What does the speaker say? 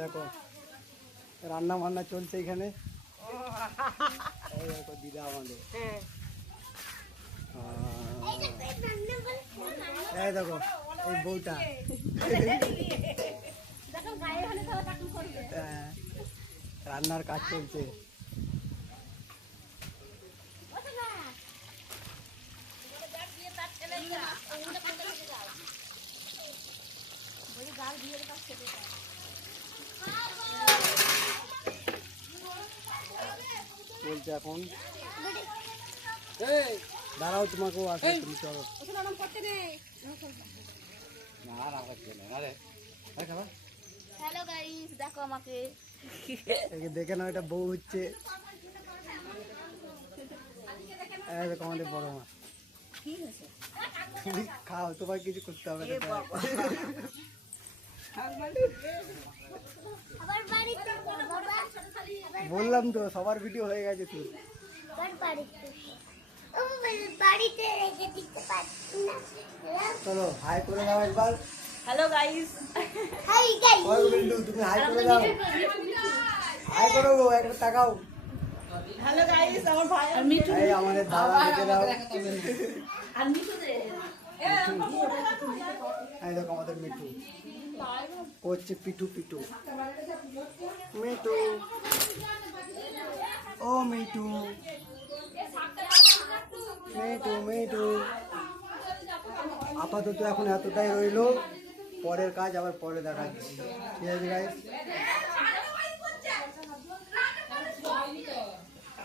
দেখো রান্না বান্না চলছে এখানে। এই দেখো দিদা আমাদের, এই দেখো এই বউটা রান্নার কাজ চলছে। বলছে এখন দাঁড়াও তোমাকেও আসে, তুমি চলো। হ্যালো গাইস, দেখো আমাকে দেখে নাও, এটা বউ হচ্ছে। দেখো আমাদের বড় মা। তুমি খাও, তোমার কিছু করতে হবে না। বললাম তো সবার ভিডিও হয়ে গেছে। তুই চলো হাই করে দাও একবার। হ্যালো গাইস, তুমি হাই করে দাও, হাই করো গো, একটা তাকাও। হ্যালো গাইস, আমার ভাই আর মিঠু, এই আমাদের দাদা দেখে দাও। আর মিঠু দে, এই দেখো আমাদের মিঠু করছে পিটু পিটু। মিঠু, ও মিঠু, মিঠু মিঠু। আপাতত এখন এতটাই রইলো, পরের কাজ আবার পরে দেখাচ্ছি। ঠিক আছে গাইস।